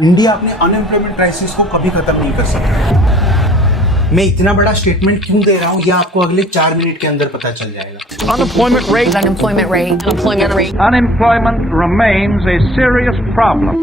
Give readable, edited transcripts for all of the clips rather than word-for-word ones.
India अपने unemployment crisis को कभी खत्म नहीं कर सकता। मैं इतना बड़ा स्टेटमेंट क्यों दे रहा हूँ यह आपको अगले 4 मिनट के अंदर पता चल जाएगा। Unemployment remains a serious problem.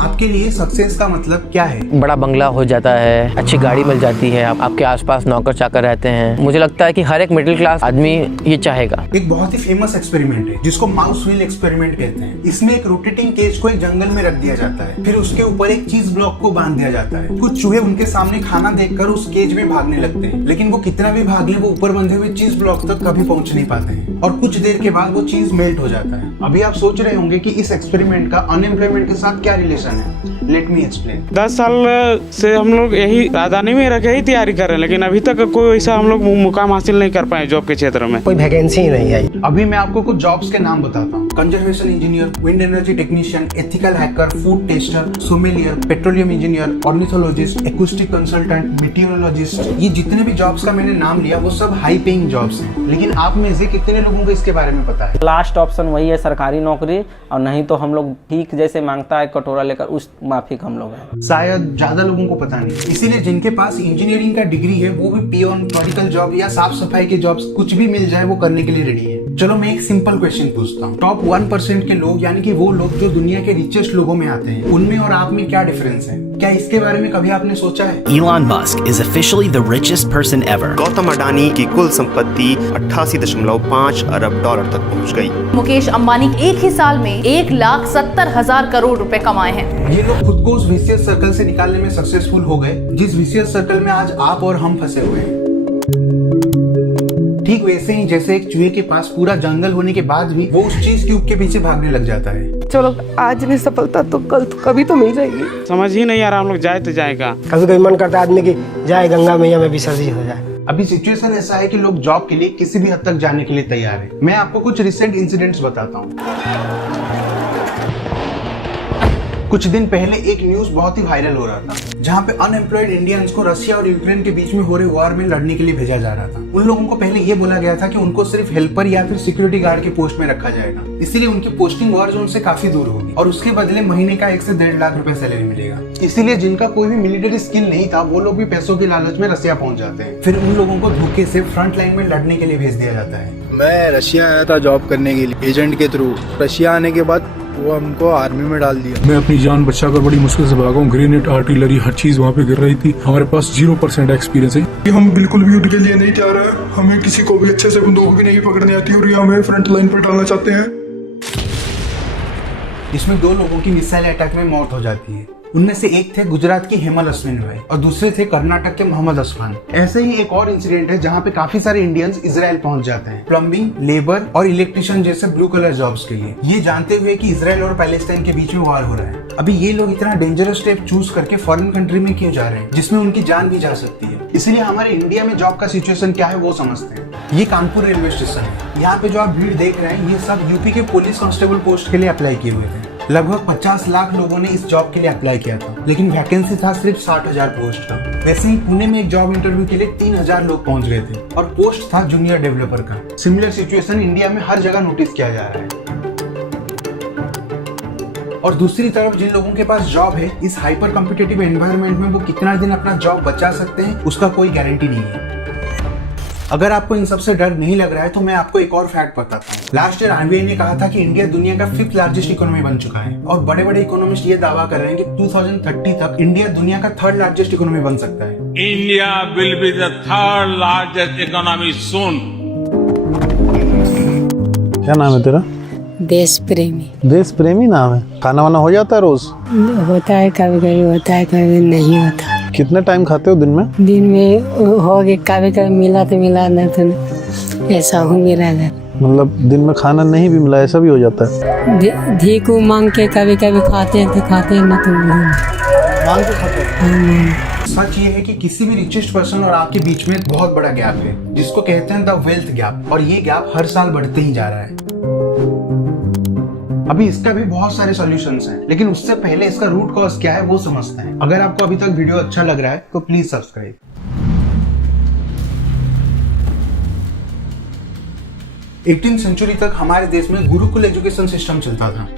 आपके लिए सक्सेस का मतलब क्या है? बड़ा बंगला हो जाता है, अच्छी गाड़ी मिल जाती है, आपके आसपास नौकर चाकर रहते हैं। मुझे लगता है कि हर एक मिडिल क्लास आदमी ये चाहेगा। एक बहुत ही फेमस एक्सपेरिमेंट है जिसको माउस व्हील एक्सपेरिमेंट कहते हैं। इसमें एक रोटेटिंग केज को एक जंगल में रख दिया जाता है, फिर उसके ऊपर एक चीज ब्लॉक को बांध दिया जाता है। कुछ चूहे उनके सामने खाना देखकर उस केज में भागने लगते हैं, लेकिन वो कितना भी भाग ले वो ऊपर बंधे हुए चीज ब्लॉक तक कभी पहुंच नहीं पाते हैं और कुछ देर के बाद वो चीज मेल्ट हो जाता है। अभी आप सोच रहे होंगे कि इस एक्सपेरिमेंट का अनएम्प्लॉयमेंट के साथ क्या रिलेशन है। Let me explain. 10 साल से हम लोग यही राजधानी में रह के ही तैयारी कर रहे हैं, लेकिन अभी तक कोई ऐसा हम लोग मुकाम हासिल नहीं कर पाए जॉब के क्षेत्र में। कोई वैकेंसी ही नहीं आई। अभी मैं आपको कुछ जॉब्स के नाम बताता हूँ। Conservation engineer, wind energy technician, ethical hacker, food tester, sommelier, petroleum engineer, ornithologist, acoustic consultant, meteorologist. ये जितने भी जॉब्स का मैंने नाम लिया वो सब हाई पेइंग जॉब्स हैं, लेकिन आप में से कितने लोगों को इसके बारे में पता है? लास्ट ऑप्शन वही है, सरकारी नौकरी, और नहीं तो हम लोग ठीक जैसे मांगता है कटोरा लेकर उस माफिक हम लोग हैं। शायद ज्यादा लोगों को पता नहीं। इसीलिए जिनके पास इंजीनियरिंग का डिग्री है वो भी पियोन, मेडिकल जॉब या साफ सफाई के जॉब्स कुछ भी मिल जाए वो करने के लिए रेडी है। चलो मैं एक सिंपल क्वेश्चन पूछता हूँ। टॉप 1% के लोग यानी कि वो लोग जो दुनिया के रिचेस्ट लोगों में आते हैं, उनमें और आप में क्या डिफरेंस है? क्या इसके बारे में कभी आपने सोचा है? Elon Musk is officially the richest person ever. Gautam Adani की कुल संपत्ति 88.5 अरब डॉलर तक पहुंच गई। मुकेश अंबानी एक ही साल में 1,70,000 करोड़ रुपए कमाए हैं। ये लोग खुद को उस विशियस सर्कल से निकालने में सक्सेसफुल हो गए जिस विशियस सर्कल में आज आप और हम फंसे हुए हैं। ठीक वैसे ही जैसे एक चूहे के पास पूरा जंगल होने के बाद भी वो उस चीज क्यूब के पीछे भागने लग जाता है। चलो आज नहीं सफलता तो कल तो कभी तो मिल जाएगी। समझ ही नहीं आ रहा हम लोग जाए तो जाएगा। कभी कभी मन करता है आदमी की जाए गंगा मैया में विसर्जित हो जाए। अभी सिचुएशन ऐसा है कि लोग जॉब के लिए किसी भी हद तक जाने के लिए तैयार है। मैं आपको कुछ रिसेंट इंसिडेंट्स बताता हूँ। कुछ दिन पहले एक न्यूज बहुत ही वायरल हो रहा था जहाँ पे अनएम्प्लॉयड इंडियंस को रशिया और यूक्रेन के बीच में हो रहे वॉर में लड़ने के लिए भेजा जा रहा था। उन लोगों को पहले ये बोला गया था कि उनको सिर्फ हेल्पर या फिर सिक्योरिटी गार्ड के पोस्ट में रखा जाएगा, इसीलिए उनकी पोस्टिंग वॉर जोन से काफी दूर होगी और उसके बदले महीने का 1 से 1.5 लाख रुपए सैलरी मिलेगा। इसीलिए जिनका कोई भी मिलिट्री स्किल नहीं था वो लोग भी पैसों के लालच में रशिया पहुंच जाते हैं। फिर उन लोगों को धोखे से फ्रंट लाइन में लड़ने के लिए भेज दिया जाता है। मैं रशिया आया था जॉब करने के लिए एजेंट के थ्रू। रशिया आने के बाद वो हमको आर्मी में डाल दिया। मैं अपनी जान बचाकर बड़ी मुश्किल से भागा हूँ। ग्रेनेड, आर्टिलरी, हर चीज वहाँ पे गिर रही थी। हमारे पास 0% एक्सपीरियंस है। हम बिल्कुल भी युद्ध के लिए नहीं तैयार है। हमें किसी को भी अच्छे से बंदूक भी नहीं पकड़नी आती और ये हमें फ्रंट लाइन पर डालना चाहते हैं। इसमें 2 लोगों की मिसाइल अटैक में मौत हो जाती है। उनमें से एक थे गुजरात की हेमल अश्विन भाई और दूसरे थे कर्नाटक के मोहम्मद असफान। ऐसे ही एक और इंसिडेंट है जहाँ पे काफी सारे इंडियंस इजराइल पहुंच जाते हैं प्लम्बिंग, लेबर और इलेक्ट्रिशियन जैसे ब्लू कलर जॉब्स के लिए, ये जानते हुए कि इजराइल और पैलेस्टाइन के बीच में वॉर हो रहा है। अभी ये लोग इतना डेंजरस स्टेप चूज करके फॉरेन कंट्री में क्यों जा रहे हैं जिसमें उनकी जान भी जा सकती है? इसीलिए हमारे इंडिया में जॉब का सिचुएशन क्या है वो समझते हैं। ये कानपुर रेलवे स्टेशन है। यहाँ पे जो आप भीड़ देख रहे हैं ये सब यूपी के पुलिस कांस्टेबल पोस्ट के लिए अप्लाई किए हुए थे। लगभग 50 लाख लोगों ने इस जॉब के लिए अप्लाई किया था, लेकिन वैकेंसी था सिर्फ 60,000 पोस्ट का। वैसे ही पुणे में एक जॉब इंटरव्यू के लिए 3,000 लोग पहुंच गए थे और पोस्ट था जूनियर डेवलपर का। सिमिलर सिचुएशन इंडिया में हर जगह नोटिस किया जा रहा है। और दूसरी तरफ जिन लोगों के पास जॉब है इस हाइपर कॉम्पिटिटिव एनवायरनमेंट में वो कितना दिन अपना जॉब बचा सकते हैं उसका कोई गारंटी नहीं है। अगर आपको इन सब से डर नहीं लग रहा है तो मैं आपको एक और फैक्ट बताता हूँ। लास्ट ईयर आरबीआई ने कहा था कि इंडिया दुनिया का 5th लार्जेस्ट इकोनॉमी बन चुका है और बड़े बड़े इकोनॉमिस्ट ये दावा कर रहे हैं कि 2030 तक इंडिया दुनिया का 3rd लार्जेस्ट इकोनॉमी बन सकता है। India will be the 3rd largest economy soon. क्या नाम है तेरा? देश प्रेमी। देश प्रेमी नाम है। खाना वाना हो जाता है रोज? होता है, कभी कभी होता है, कभी नहीं होता। कितने टाइम खाते हो दिन में? दिन में हो गए, कभी कभी मिला तो मिला, नहीं तो ऐसा हो भी रहा है। मतलब दिन में खाना नहीं भी मिला ऐसा भी हो जाता है? धीकू मांग के कभी कभी खाते हैं तो खाते हैं, ना तो मांग के खाते हैं। सच ये है कि किसी भी रिचेस्ट पर्सन और आपके बीच में बहुत बड़ा गैप है जिसको कहते हैं द वेल्थ गैप, और ये गैप हर साल बढ़ते ही जा रहा है। अभी इसका भी बहुत सारे सॉल्यूशंस हैं, लेकिन उससे पहले इसका रूट कॉज क्या है वो समझते हैं। अगर आपको अभी तक वीडियो अच्छा लग रहा है तो प्लीज सब्सक्राइब। 18th सेंचुरी तक हमारे देश में गुरुकुल एजुकेशन सिस्टम चलता था।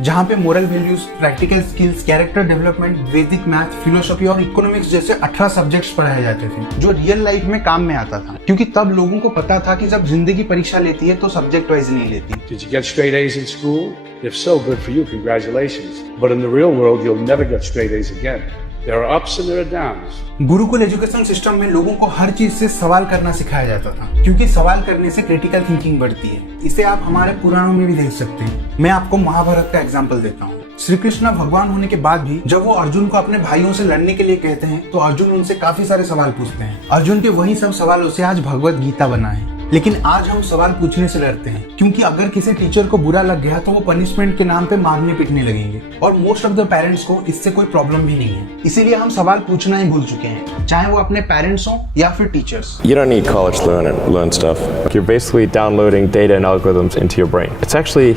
जहाँ पे moral values, practical skills, character development, वैदिक मैथ, फिलोसफी और इकोनॉमिक्स जैसे 18 सब्जेक्ट्स पढ़ाए जाते थे जो रियल लाइफ में काम में आता था, क्योंकि तब लोगों को पता था कि जब जिंदगी परीक्षा लेती है तो सब्जेक्ट वाइज नहीं लेती। Did you get straight A's in school? If so, good for you, congratulations. But in the real world, you'll never get straight A's again. There are ups and there are downs. Gurukul education system में लोगों को हर चीज से सवाल करना सिखाया जाता था, क्योंकि सवाल करने से क्रिटिकल थिंकिंग बढ़ती है। इसे आप हमारे पुराणों में भी देख सकते हैं। मैं आपको महाभारत का एग्जांपल देता हूँ। श्री कृष्ण भगवान होने के बाद भी जब वो अर्जुन को अपने भाइयों से लड़ने के लिए कहते हैं तो अर्जुन उनसे काफी सारे सवाल पूछते हैं। अर्जुन के वही सब सवालों से आज भगवत गीता बना है। लेकिन आज हम सवाल पूछने से डरते हैं, क्योंकि अगर किसी टीचर को बुरा लग गया तो वो पनिशमेंट के नाम पे मारने पीटने लगेंगे, और मोस्ट ऑफ द पेरेंट्स को इससे कोई प्रॉब्लम भी नहीं है। इसीलिए हम सवाल पूछना ही भूल चुके हैं, चाहे वो अपने पेरेंट्स हो या फिर teachers. You don't need college to learn stuff. You're basically downloading data and algorithms into your brain. It's actually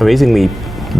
amazingly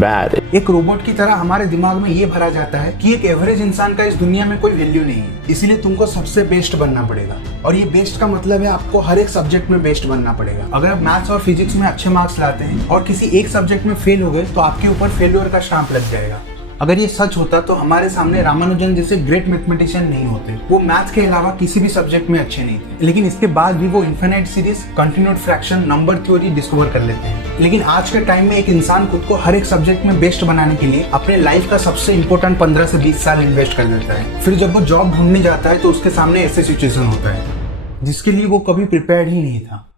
bad. एक रोबोट की तरह हमारे दिमाग में ये भरा जाता है कि एक एवरेज इंसान का इस दुनिया में कोई वैल्यू नहीं है, इसीलिए तुमको सबसे बेस्ट बनना पड़ेगा। और ये बेस्ट का मतलब है आपको हर एक सब्जेक्ट में बेस्ट बनना पड़ेगा। अगर आप मैथ्स और फिजिक्स में अच्छे मार्क्स लाते हैं और किसी एक सब्जेक्ट में फेल हो गए तो आपके ऊपर फेल्योर का स्टाम्प लग जाएगा। अगर ये सच होता तो हमारे सामने रामानुजन जैसे ग्रेट मैथमेटिशियन नहीं होते। वो मैथ्स के अलावा किसी भी सब्जेक्ट में अच्छे नहीं थे, लेकिन इसके बाद भी वो infinite series, continued fraction, number theory discover कर लेते हैं। लेकिन आज के टाइम में एक इंसान खुद को हर एक सब्जेक्ट में बेस्ट बनाने के लिए अपने लाइफ का सबसे इंपॉर्टेंट 15 से 20 साल इन्वेस्ट कर देता है। फिर जब वो जॉब ढूंढने जाता है तो उसके सामने ऐसे सिचुएशन होता है जिसके लिए वो कभी प्रिपेयर्ड ही नहीं था।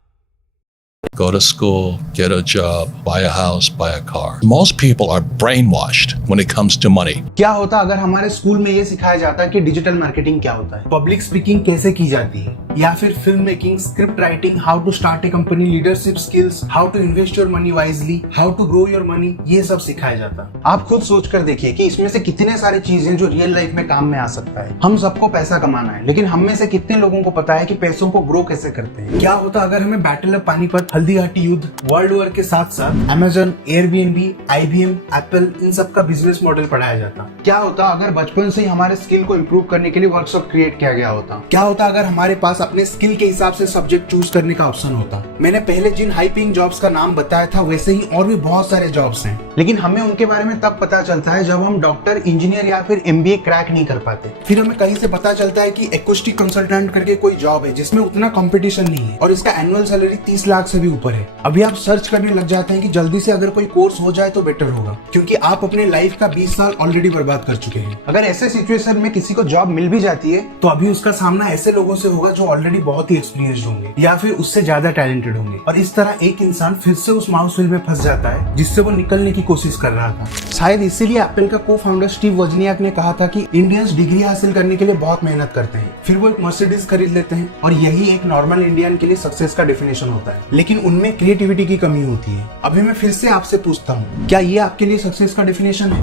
Go to school, get a job, buy a house, buy a car. Most people are brainwashed when it comes to money. क्या होता अगर हमारे स्कूल में ये सिखाया जाता कि डिजिटल मार्केटिंग क्या होता है, पब्लिक स्पीकिंग कैसे की जाती है, या फिर film making, script writing, how to start a company, leadership skills, how to invest your money wisely, how to grow your money, ये सब सिखाया जाता। आप खुद सोच कर देखिए कि इसमें से कितने सारे चीजें जो रियल लाइफ में काम में आ सकता है। हम सबको पैसा कमाना है, लेकिन हम में से कितने लोगों को पता है कि पैसों को ग्रो कैसे करते हैं। क्या होता अगर हमें बैटल ऑफ पानीपत, हल्दीघाटी युद्ध, वर्ल्ड वॉर के साथ साथ अमेजन, एयरबीएनबी, IBM, एप्पल, इन सब का बिजनेस मॉडल पढ़ाया जाता। क्या होता अगर बचपन से ही हमारे स्किल को इम्प्रूव करने के लिए वर्कशॉप क्रिएट किया गया होता। क्या होता अगर हमारे पास अपने स्किल के हिसाब से सब्जेक्ट चूज करने का ऑप्शन होता। मैंने पहले जिन हाई पेइंग जॉब्स का नाम बताया था वैसे ही और भी बहुत सारे जॉब्स हैं, लेकिन हमें उनके बारे में तब पता चलता है जब हम डॉक्टर, इंजीनियर या फिर MBA क्रैक नहीं कर पाते। फिर हमें कहीं से पता चलता है कि एक्यूस्टिक कंसल्टेंट करके कोई जॉब है जिसमें उतना कंपटीशन नहीं है और इसका एनुअल सैलरी 30 लाख से भी ऊपर है। अभी आप सर्च करने लग जाते हैं कि जल्दी से अगर कोई कोर्स हो जाए तो बेटर होगा, क्योंकि आप अपने लाइफ का 20 साल ऑलरेडी बर्बाद कर चुके हैं। अगर ऐसे सिचुएशन में किसी को जॉब मिल भी जाती है तो अभी उसका सामना ऐसे लोगों से होगा जो ऑलरेडी बहुत ही एक्सपीरियंस्ड होंगे या फिर उससे ज्यादा टैलेंटेड होंगे, और इस तरह एक इंसान फिर से उस माउस व्हील में फंस जाता है जिससे वो निकलने की कोशिश कर रहा था। शायद इसीलिए एप्पल का को-फाउंडर स्टीव वोजनियाक ने कहा था कि इंडियंस डिग्री हासिल करने के लिए बहुत मेहनत करते हैं, फिर वो एक मर्सिडीज खरीद लेते हैं, और यही एक नॉर्मल इंडियन के लिए सक्सेस का डेफिनेशन होता है। लेकिन उनमें क्रिएटिविटी की कमी होती है। अभी मैं फिर से आपसे पूछता हूँ, क्या ये आपके लिए सक्सेस का डेफिनेशन है?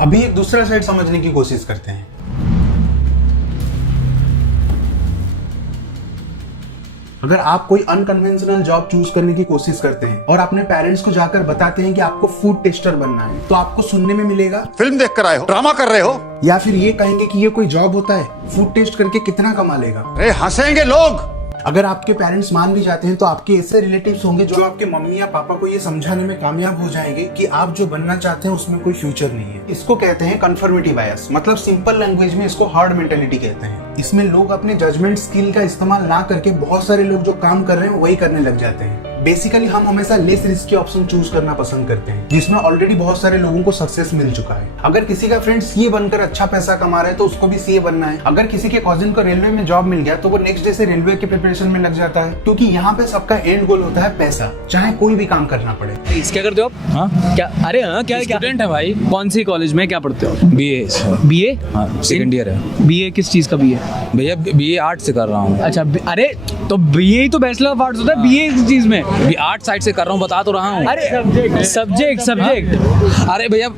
अभी एक दूसरा साइड समझने की कोशिश करते हैं। अगर आप कोई अनकन्वेंशनल जॉब चूज करने की कोशिश करते हैं और अपने पेरेंट्स को जाकर बताते हैं कि आपको फूड टेस्टर बनना है, तो आपको सुनने में मिलेगा फिल्म देख कर आए हो, ड्रामा कर रहे हो, या फिर ये कहेंगे कि ये कोई जॉब होता है, फूड टेस्ट करके कितना कमा लेगा। अरे हंसेंगे लोग। अगर आपके पेरेंट्स मान भी जाते हैं तो आपके ऐसे रिलेटिव्स होंगे जो आपके मम्मी या पापा को ये समझाने में कामयाब हो जाएंगे कि आप जो बनना चाहते हैं उसमें कोई फ्यूचर नहीं है। इसको कहते हैं कन्फर्मिटी बायस, मतलब सिंपल लैंग्वेज में इसको हर्ड मेंटेलिटी कहते हैं। इसमें लोग अपने जजमेंट स्किल का इस्तेमाल ना करके बहुत सारे लोग जो काम कर रहे हैं वही करने लग जाते हैं। बेसिकली हम हमेशा लेस रिस्की ऑप्शन चूज करना पसंद करते हैं जिसमें ऑलरेडी बहुत सारे लोगों को सक्सेस मिल चुका है। अगर किसी का फ्रेंड सीए बनकर अच्छा पैसा कमा रहा है तो उसको भी सीए बनना है। अगर किसी के कजिन को रेलवे में जॉब मिल गया तो वो नेक्स्ट डे से रेलवे के प्रिपरेशन में लग जाता है, क्योंकि यहाँ पे सबका एंड गोल होता है पैसा, चाहे कोई भी काम करना पड़े। क्या करते हो आप? हाँ? क्या? अरे हाँ, क्या स्टूडेंट है भाई? कौन सी कॉलेज में क्या पढ़ते हो? BA? हाँ, सेकंड ईयर है। BA किस चीज का BA? भैया BA आर्ट से कर रहा हूँ। अच्छा, अरे तो BA ही तो बैचलर ऑफ आर्ट्स होता है, BA किस चीज में? आर्ट साइड से कर रहा हूँ, बता तो रहा हूँ। अरे सब्जेक्ट अरे भैया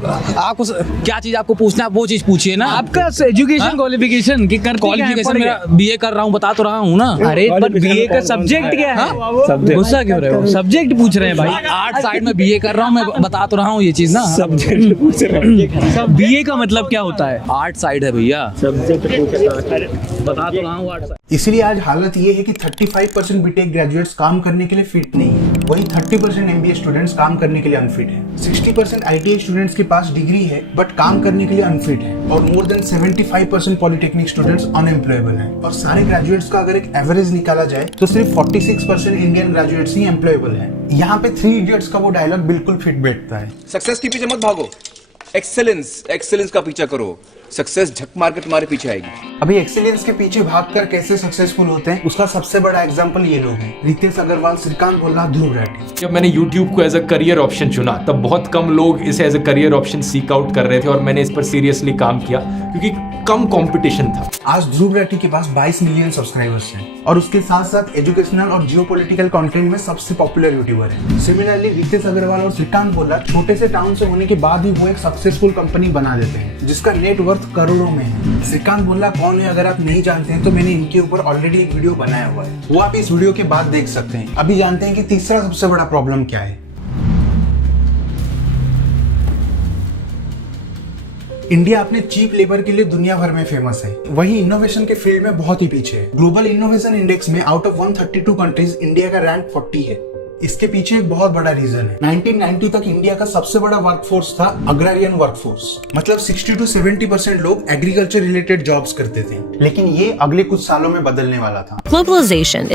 आपको क्या चीज आपको पूछना है वो चीज पूछिए ना। आपका एजुकेशन क्वालिफिकेशन की क्वालिफिकेशन मेरा BA कर रहा हूँ, बता तो रहा हूँ ना। अरे पर BA का सब्जेक्ट क्या है? गुस्सा क्यों रहे हो? सब्जेक्ट पूछ रहे हैं भाई। आर्ट साइड में BA कर रहा हूँ, मैं बता तो रहा हूँ ये चीज ना। सब्जेक्ट पूछ रहे हैं। BA का मतलब क्या होता है? आर्ट साइड है भैया, सब्जेक्ट बता तो रहा हूँ। इसलिए आज हालत ये है कि 35% बीटेक ग्रेजुएट्स काम करने के लिए फिट नहीं है, वही 30% एमबीए स्टूडेंट्स काम करने के लिए अनफिट है। 60% आईटीआई स्टूडेंट्स के पास डिग्री है बट काम करने के लिए अनफिट है, और more than 75% polytechnic students unemployable हैं। और सारे ग्रेजुएट्स का अगर एक एवरेज निकाला जाए तो सिर्फ 46% इंडियन ग्रेजुएट्स ही एम्प्लॉयबल हैं। यहाँ पे 3 इडियट्स का वो डायलॉग बिल्कुल फिट बैठता है। सक्सेस के पीछे मत भागो, एक्सेलेंस का पीछा करो। सक्सेस झक मार के तुम्हारे पीछे आएगी। अभी एक्सीलेंस के पीछे भागकर कैसे सक्सेसफुल होते हैं उसका सबसे बड़ा एग्जांपल ये लोग हैं, रितेश अग्रवाल, श्रीकांत बोल्ला, ध्रुव राठी। जब मैंने YouTube को एज अ करियर ऑप्शन चुना तब बहुत कम लोग इसे as a career option seek out कर रहे थे, और मैंने इस पर सीरियसली काम किया क्योंकि कम कंपटीशन था। आज ध्रुव राठी के पास 22 मिलियन सब्सक्राइबर्स हैं और उसके साथ साथ एजुकेशनल और जियोपॉलिटिकल कंटेंट में सबसे पॉपुलर यूट्यूबर है। सिमिलरली रितेश अग्रवाल और श्रीकांत बोल्ला छोटे से टाउन से होने के बाद ही वो एक सक्सेसफुल कंपनी बना देते हैं जिसका नेट वर्थ करोड़ों में है। श्रीकांत बोल्ला कौन है अगर आप नहीं जानते हैं तो मैंने इनके ऊपर ऑलरेडी एक वीडियो बनाया हुआ है, वो आप इस वीडियो के बाद देख सकते हैं। अभी जानते हैं कि तीसरा सबसे बड़ा प्रॉब्लम क्या है। इंडिया अपने चीप लेबर के लिए दुनिया भर में फेमस है, वही इनोवेशन के फील्ड में बहुत ही पीछे है। ग्लोबल इनोवेशन इंडेक्स में आउट ऑफ 132 कंट्रीज इंडिया का रैंक 40 है। इसके पीछे एक बहुत बड़ा रीजन है। 1990 तक इंडिया का सबसे बड़ा वर्कफोर्स था अग्रारियन वर्कफोर्स, मतलब 60 to 70% लोग एग्रीकल्चर रिलेटेड जॉब्स करते थे, लेकिन ये अगले कुछ सालों में बदलने वाला था। ग्लोबलाइजेशन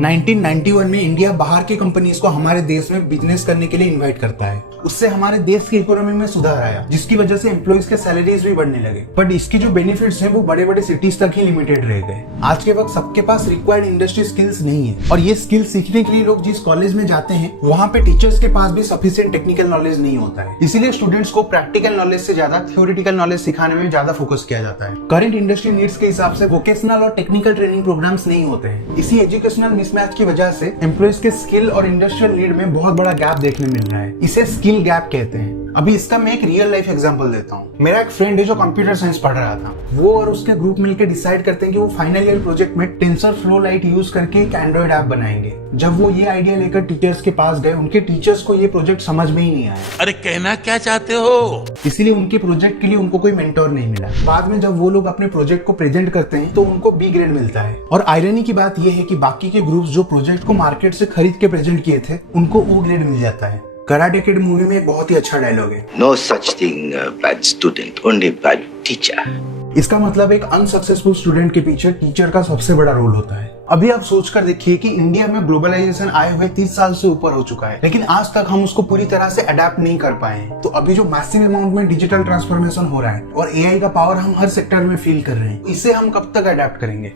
1991 में इंडिया बाहर की कंपनीज को हमारे देश में बिजनेस करने के लिए इन्वाइट करता है। उससे हमारे देश की इकोनॉमी में सुधार आया, जिसकी वजह से एम्प्लॉइज के सैलरीज भी बढ़ने लगे। बट इसके जो बेनिफिट्स हैं वो बड़े बड़े सिटीज तक ही लिमिटेड रह गए। आज के वक्त सबके पास रिक्वायर्ड इंडस्ट्री स्किल्स नहीं है, और ये स्किल सीखने के लिए लोग जिस कॉलेज में जाते हैं वहाँ पे टीचर्स के पास भी सफिशिएंट टेक्निकल नॉलेज नहीं होता है। इसीलिए स्टूडेंट्स को प्रैक्टिकल नॉलेज से ज्यादा थ्योरेटिकल नॉलेज सिखाने में ज्यादा फोकस किया जाता है। करंट इंडस्ट्री नीड्स के हिसाब से वोकेशनल और टेक्निकल ट्रेनिंग प्रोग्राम्स नहीं होते हैं। इसी एजुकेशनल मिसमैच की वजह से एम्प्लॉइज के स्किल और इंडस्ट्रियल नीड में बहुत बड़ा गैप देखने मिल रहा है। इसे स्किल गैप कहते हैं। अभी इसका मैं एक रियल लाइफ एग्जांपल देता हूँ। मेरा एक फ्रेंड है जो कंप्यूटर साइंस पढ़ रहा था। वो और उसके ग्रुप मिलकर डिसाइड करते हैं कि वो फाइनल ईयर प्रोजेक्ट में टेंसरफ्लो लाइट यूज करके एक एंड्रॉइड ऐप बनाएंगे। जब वो ये आइडिया लेकर टीचर्स के पास गए, उनके टीचर्स को ये प्रोजेक्ट समझ में ही नहीं आया। अरे कहना क्या चाहते हो? इसीलिए उनके प्रोजेक्ट के लिए उनको कोई मेंटोर नहीं मिला। बाद में जब वो लोग अपने प्रोजेक्ट को प्रेजेंट करते हैं तो उनको बी ग्रेड मिलता है। और आयरनी की बात यह है कि बाकी के ग्रुप्स जो प्रोजेक्ट को मार्केट से खरीद के प्रेजेंट किए थे उनको ओ ग्रेड मिल जाता है। कराटे किड मूवी में एक बहुत ही अच्छा डायलॉग है, no such thing bad student, only bad teacher. इसका मतलब एक अनसक्सेसफुल स्टूडेंट के पीछे टीचर का सबसे बड़ा रोल होता है। अभी आप सोचकर देखिए कि इंडिया में ग्लोबलाइजेशन आए हुए 30 साल से ऊपर हो चुका है, लेकिन आज तक हम उसको पूरी तरह से अडेप्ट नहीं कर पाए हैं। तो अभी जो मैसिव अमाउंट में डिजिटल ट्रांसफॉर्मेशन हो रहा है और एआई का पावर हम हर सेक्टर में फील कर रहे हैं, इसे हम कब तक अडेप्ट करेंगे?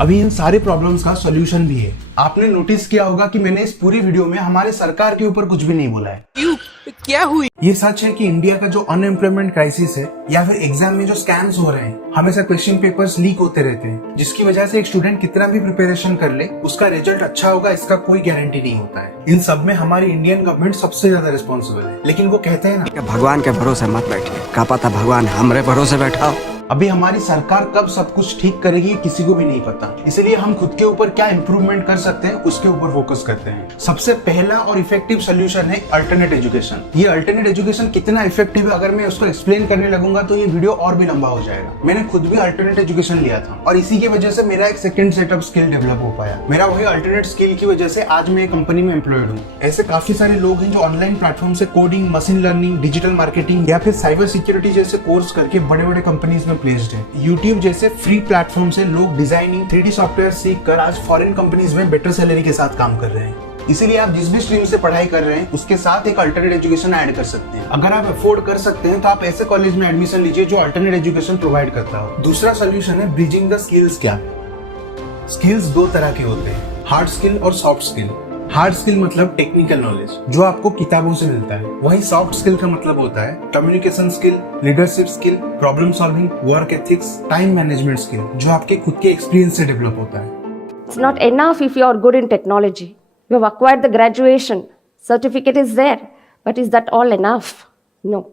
अभी इन सारे प्रॉब्लम्स का सॉल्यूशन भी है। आपने नोटिस किया होगा कि मैंने इस पूरी वीडियो में हमारे सरकार के ऊपर कुछ भी नहीं बोला है। क्या हुई? ये सच है कि इंडिया का जो अनएम्प्लॉयमेंट क्राइसिस है या फिर एग्जाम में जो स्कैम्स हो रहे हैं, हमेशा क्वेश्चन पेपर्स लीक होते रहते हैं, जिसकी वजह से एक स्टूडेंट कितना भी प्रिपरेशन कर ले उसका रिजल्ट अच्छा होगा इसका कोई गारंटी नहीं होता है। इन सब में हमारी इंडियन गवर्नमेंट सबसे ज्यादा रिस्पॉन्सिबल है। लेकिन वो कहते हैं ना, भगवान के भरोसे मत बैठिए, क्या पता भगवान हमरे भरोसे बैठा हो। अभी हमारी सरकार कब सब कुछ ठीक करेगी किसी को भी नहीं पता। इसलिए हम खुद के ऊपर क्या इंप्रूवमेंट कर सकते हैं उसके ऊपर फोकस करते हैं। सबसे पहला और इफेक्टिव सोल्यूशन है अल्टरनेट एजुकेशन। ये अल्टरनेट एजुकेशन कितना इफेक्टिव है अगर मैं उसको एक्सप्लेन करने लगूंगा तो ये वीडियो और भी लंबा हो जाएगा। मैंने खुद भी अल्टरनेट एजुकेशन लिया था और इसी की वजह से मेरा एक सेकंड सेटअप स्किल डेवलप हो पाया। मेरा वही अल्टरनेट स्किल की वजह से आज मैं एक कंपनी में एम्प्लॉयड हूँ। ऐसे काफी सारे लोग हैं जो ऑनलाइन प्लेटफॉर्म से coding, machine learning, digital marketing या फिर साइबर सिक्योरिटी जैसे कोर्स करके बड़े बड़े कंपनीज में प्लेस्ड है। यूट्यूब जैसे फ्री प्लेटफॉर्म से लोग डिजाइनिंग, 3D सॉफ्टवेयर सीख कर आज फॉरेन कंपनीज में बेटर सैलरी के साथ काम कर रहे हैं। इसीलिए आप जिस भी स्ट्रीम से पढ़ाई कर रहे हैं उसके साथ एक अल्टरनेट एजुकेशन ऐड कर सकते हैं। अगर आप अफोर्ड कर सकते हैं तो आप ऐसे कॉलेज में एडमिशन लीजिए जो अल्टरनेट एजुकेशन प्रोवाइड करता हो। दूसरा सोल्यूशन है bridging the skills gap. Skills दो तरह के होते हैं, हार्ड स्किल और सॉफ्ट स्किल। हार्ड स्किल मतलब टेक्निकल नॉलेज जो आपको किताबों से मिलता है, वही सॉफ्ट स्किल का मतलब होता है communication skill, leadership skill, problem solving, work ethics, time management skill जो आपके खुद के एक्सपीरियंस से डेवलप होता है। It's not enough if you are good in technology. You have acquired the graduation, certificate is there, but is that all enough? No.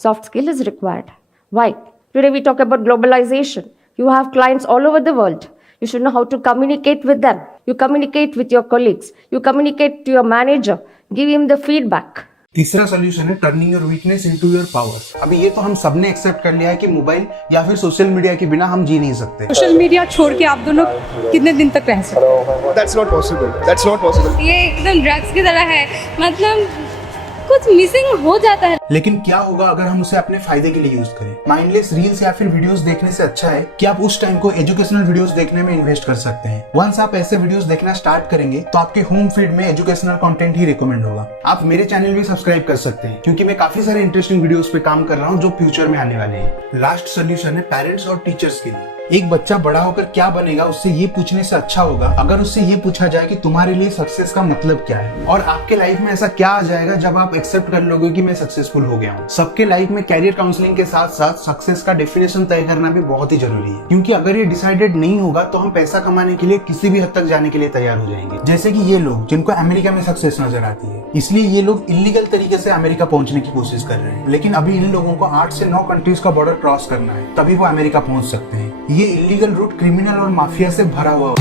Soft skill is required. Why? Today we talk about globalization. You have clients all over the world. You should know how to communicate with them. You communicate with your colleagues. You communicate to your manager. Give him the feedback. तीसरा solution है turning your weakness into your power. अभी ये तो हम सबने accept कर लिया है कि मोबाइल या फिर सोशल मीडिया के बिना हम जी नहीं सकते। सोशल मीडिया छोड़ के आप दोनों कितने दिन तक रह सकते हो? That's not possible. That's not possible. ये एकदम ड्रग्स की तरह है, मतलब कुछ मिसिंग हो जाता है। लेकिन क्या होगा अगर हम उसे अपने फायदे के लिए यूज करें? माइंडलेस रील्स या फिर वीडियोस देखने से अच्छा है कि आप उस टाइम को एजुकेशनल वीडियोस देखने में इन्वेस्ट कर सकते हैं। वंस आप ऐसे वीडियोस देखना स्टार्ट करेंगे तो आपके होम फीड में एजुकेशनल कंटेंट ही रिकमेंड होगा। आप मेरे चैनल भी सब्सक्राइब कर सकते हैं क्योंकि मैं काफी सारे इंटरेस्टिंग वीडियोस पे काम कर रहा हूँ जो फ्यूचर में आने वाले हैं। लास्ट सोल्यूशन है पेरेंट्स और टीचर्स के लिए। एक बच्चा बड़ा होकर क्या बनेगा उससे ये पूछने से अच्छा होगा अगर उससे ये पूछा जाए कि तुम्हारे लिए सक्सेस का मतलब क्या है और आपके लाइफ में ऐसा क्या आ जाएगा जब आप एक्सेप्ट कर लोगे कि मैं सक्सेसफुल हो गया हूँ। सबके लाइफ में कैरियर काउंसलिंग के साथ साथ सक्सेस का डेफिनेशन तय करना भी बहुत ही जरूरी है, क्योंकि अगर ये डिसाइडेड नहीं होगा तो हम पैसा कमाने के लिए किसी भी हद तक जाने के लिए तैयार हो जाएंगे। जैसे कि ये लोग जिनको अमेरिका में सक्सेस नजर आती है, इसलिए ये लोग इलीगल तरीके से अमेरिका पहुंचने की कोशिश कर रहे हैं, लेकिन अभी इन लोगों को 8 से 9 कंट्रीज का बॉर्डर क्रॉस करना है तभी वो अमेरिका पहुंच सकते हैं। ये इलीगल रूट क्रिमिनल और माफिया से भरा हुआ